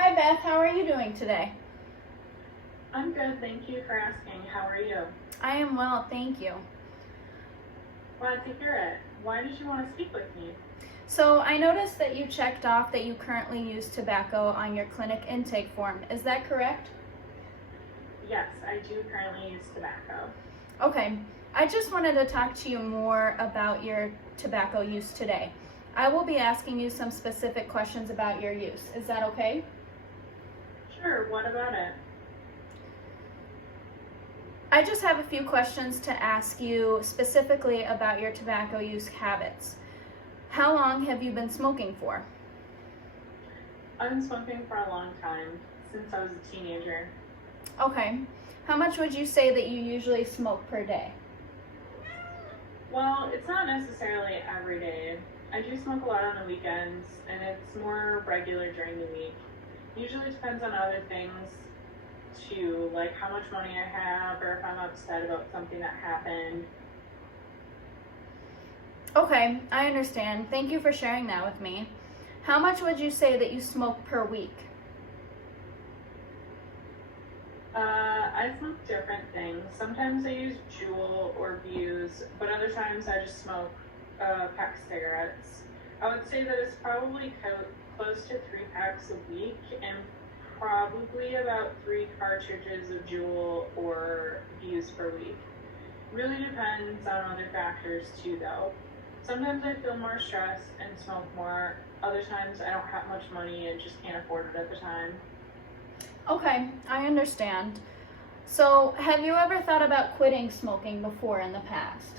Hi Beth, how are you doing today? I'm good, thank you for asking. How are you? I am well, thank you. Glad to hear it. Why did you want to speak with me? So I noticed that you checked off that you currently use tobacco on your clinic intake form. Is that correct? Yes, I do currently use tobacco. Okay, I just wanted to talk to you more about your tobacco use today. I will be asking you some specific questions about your use. Is that okay? Sure, what about it? I just have a few questions to ask you specifically about your tobacco use habits. How long have you been smoking for? I've been smoking for a long time, since I was a teenager. Okay. How much would you say that you usually smoke per day? Well, it's not necessarily every day. I do smoke a lot on the weekends, and it's more regular during the week. Usually depends on other things too, like how much money I have or if I'm upset about something that happened. Okay, I understand. Thank you for sharing that with me. How much would you say that you smoke per week? I smoke different things. Sometimes I use Juul or Vuse, but other times I just smoke pack of cigarettes. I would say that it's probably close to 3 packs a week and probably about 3 cartridges of Juul or Vuse per week. Really depends on other factors too, though. Sometimes I feel more stressed and smoke more. Other times I don't have much money and just can't afford it at the time. Okay, I understand. So, have you ever thought about quitting smoking before in the past?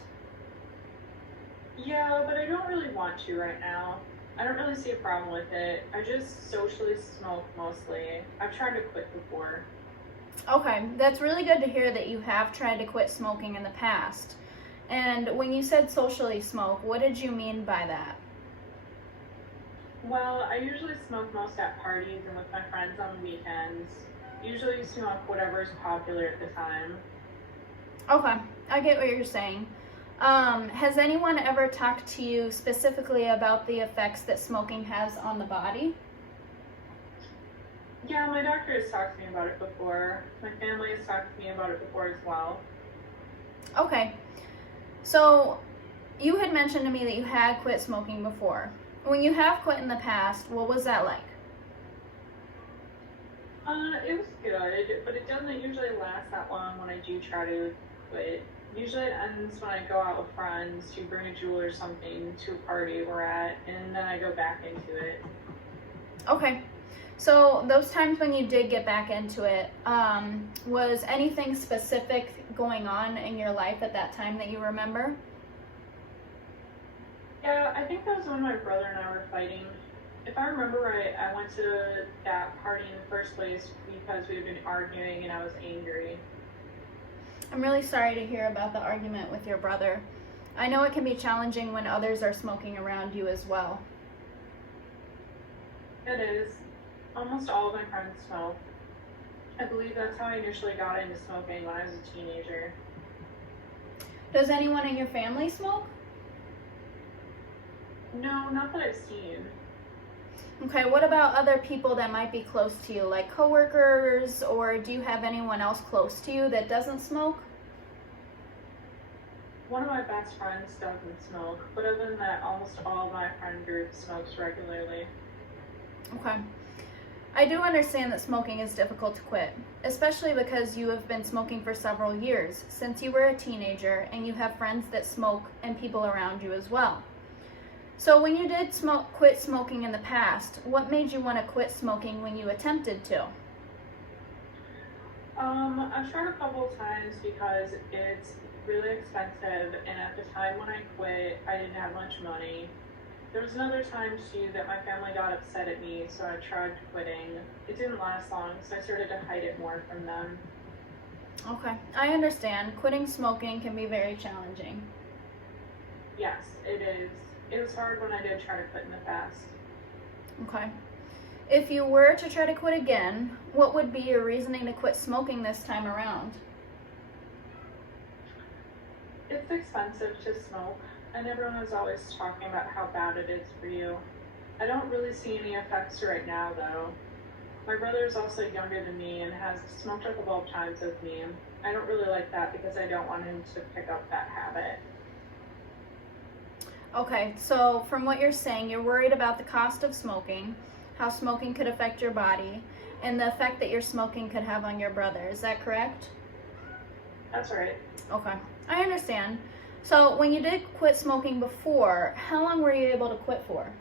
Yeah, but I don't really want to right now. I don't really see a problem with it. I just socially smoke mostly. I've tried to quit before. Okay, that's really good to hear that you have tried to quit smoking in the past. And when you said socially smoke, what did you mean by that? Well, I usually smoke most at parties and with my friends on weekends. Usually smoke whatever's popular at the time. Okay, I get what you're saying. Has anyone ever talked to you specifically about the effects that smoking has on the body? Yeah, my doctor has talked to me about it before. My family has talked to me about it before as well. Okay, so you had mentioned to me that you had quit smoking before. When you have quit in the past, what was that like? It was good, but it doesn't usually last that long when I do try to quit. Usually it ends when I go out with friends to bring a jewel or something to a party we're at, and then I go back into it. Okay, so those times when you did get back into it, was anything specific going on in your life at that time that you remember? Yeah, I think that was when my brother and I were fighting. If I remember right, I went to that party in the first place because we had been arguing and I was angry. I'm really sorry to hear about the argument with your brother. I know it can be challenging when others are smoking around you as well. It is. Almost all of my friends smoke. I believe that's how I initially got into smoking when I was a teenager. Does anyone in your family smoke? No, not that I've seen. Okay, what about other people that might be close to you, like coworkers, or do you have anyone else close to you that doesn't smoke? One of my best friends doesn't smoke, but other than that, almost all of my friend group smokes regularly. Okay. I do understand that smoking is difficult to quit, especially because you have been smoking for several years, since you were a teenager, and you have friends that smoke and people around you as well. So when you did quit smoking in the past, what made you want to quit smoking when you attempted to? I've tried a couple of times because it's really expensive, and at the time when I quit, I didn't have much money. There was another time too that my family got upset at me, so I tried quitting. It didn't last long, so I started to hide it more from them. Okay, I understand. Quitting smoking can be very challenging. Yes, it is. It was hard when I did try to quit in the past. Okay. If you were to try to quit again, what would be your reasoning to quit smoking this time around? It's expensive to smoke, and everyone is always talking about how bad it is for you. I don't really see any effects right now, though. My brother is also younger than me and has smoked a couple of times with me. I don't really like that because I don't want him to pick up that habit. Okay, so from what you're saying, you're worried about the cost of smoking, how smoking could affect your body, and the effect that your smoking could have on your brother. Is that correct? That's right. Okay, I understand. So when you did quit smoking before, how long were you able to quit for?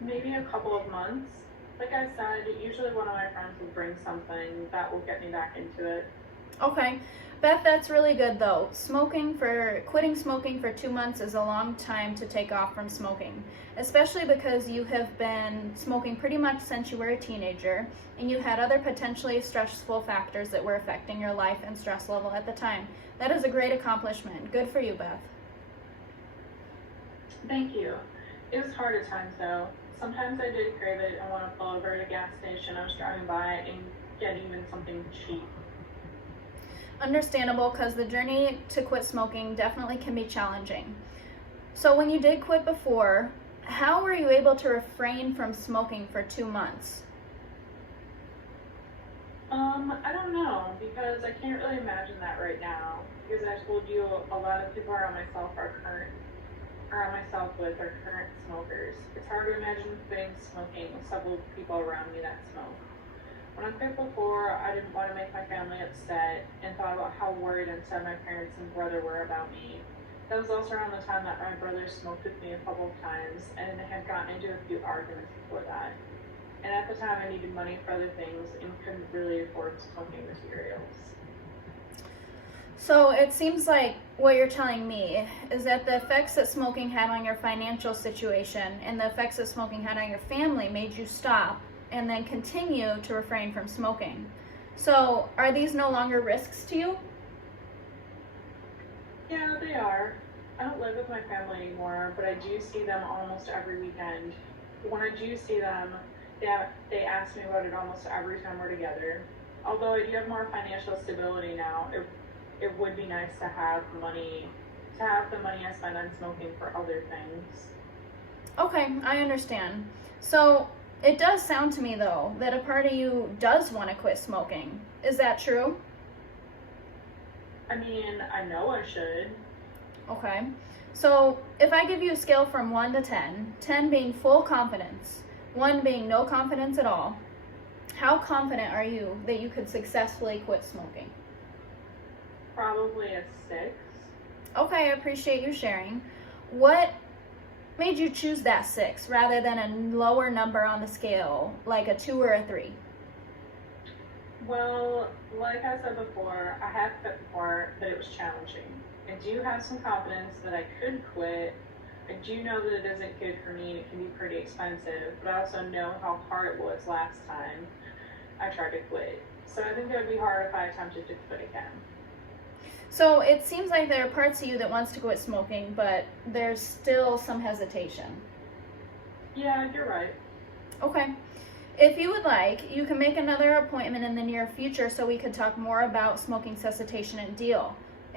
Maybe a couple of months. Like I said, usually one of my friends will bring something that will get me back into it. Okay, Beth, that's really good though. Quitting smoking for 2 months is a long time to take off from smoking, especially because you have been smoking pretty much since you were a teenager and you had other potentially stressful factors that were affecting your life and stress level at the time. That is a great accomplishment. Good for you, Beth. Thank you. It was hard at times though. Sometimes I did crave it and want to pull over at a gas station I was driving by and get even something cheap. Understandable, because the journey to quit smoking definitely can be challenging. So when you did quit before, how were you able to refrain from smoking for 2 months? I don't know, because I can't really imagine that right now. Because I told you a lot of people around myself with are current smokers. It's hard to imagine quitting smoking with several people around me that smoke. When I quit before, I didn't want to make my family upset and thought about how worried and sad my parents and brother were about me. That was also around the time that my brother smoked with me a couple of times and had gotten into a few arguments before that. And at the time, I needed money for other things and couldn't really afford smoking materials. So it seems like what you're telling me is that the effects that smoking had on your financial situation and the effects that smoking had on your family made you stop and then continue to refrain from smoking. So are these no longer risks to you? Yeah, they are. I don't live with my family anymore, but I do see them almost every weekend. When I do see them, they ask me about it almost every time we're together. Although I do have more financial stability now, it would be nice to have the money I spend on smoking for other things. Okay, I understand. So it does sound to me though that a part of you does want to quit smoking. Is that true? I mean, I know I should. Okay. So if I give you a scale from 1 to 10, 10 being full confidence, 1 being no confidence at all, how confident are you that you could successfully quit smoking? Probably a 6. Okay, I appreciate you sharing. What made you choose that 6 rather than a lower number on the scale, like a 2 or a 3? Well, like I said before, I have quit before, but it was challenging. I do have some confidence that I could quit. I do know that it isn't good for me and it can be pretty expensive, but I also know how hard it was last time I tried to quit. So I think it would be hard if I attempted to quit again. So it seems like there are parts of you that wants to quit smoking, but there's still some hesitation. Yeah, you're right. Okay. If you would like, you can make another appointment in the near future so we could talk more about smoking cessation in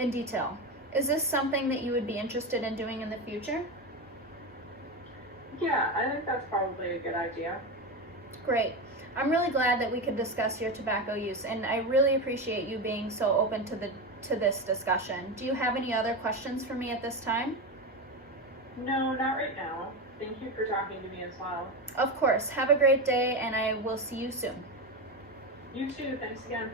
detail. Is this something that you would be interested in doing in the future? Yeah, I think that's probably a good idea. Great. I'm really glad that we could discuss your tobacco use, and I really appreciate you being so open to this discussion. Do you have any other questions for me at this time? No, not right now. Thank you for talking to me as well. Of course. Have a great day, and I will see you soon. You too. Thanks again.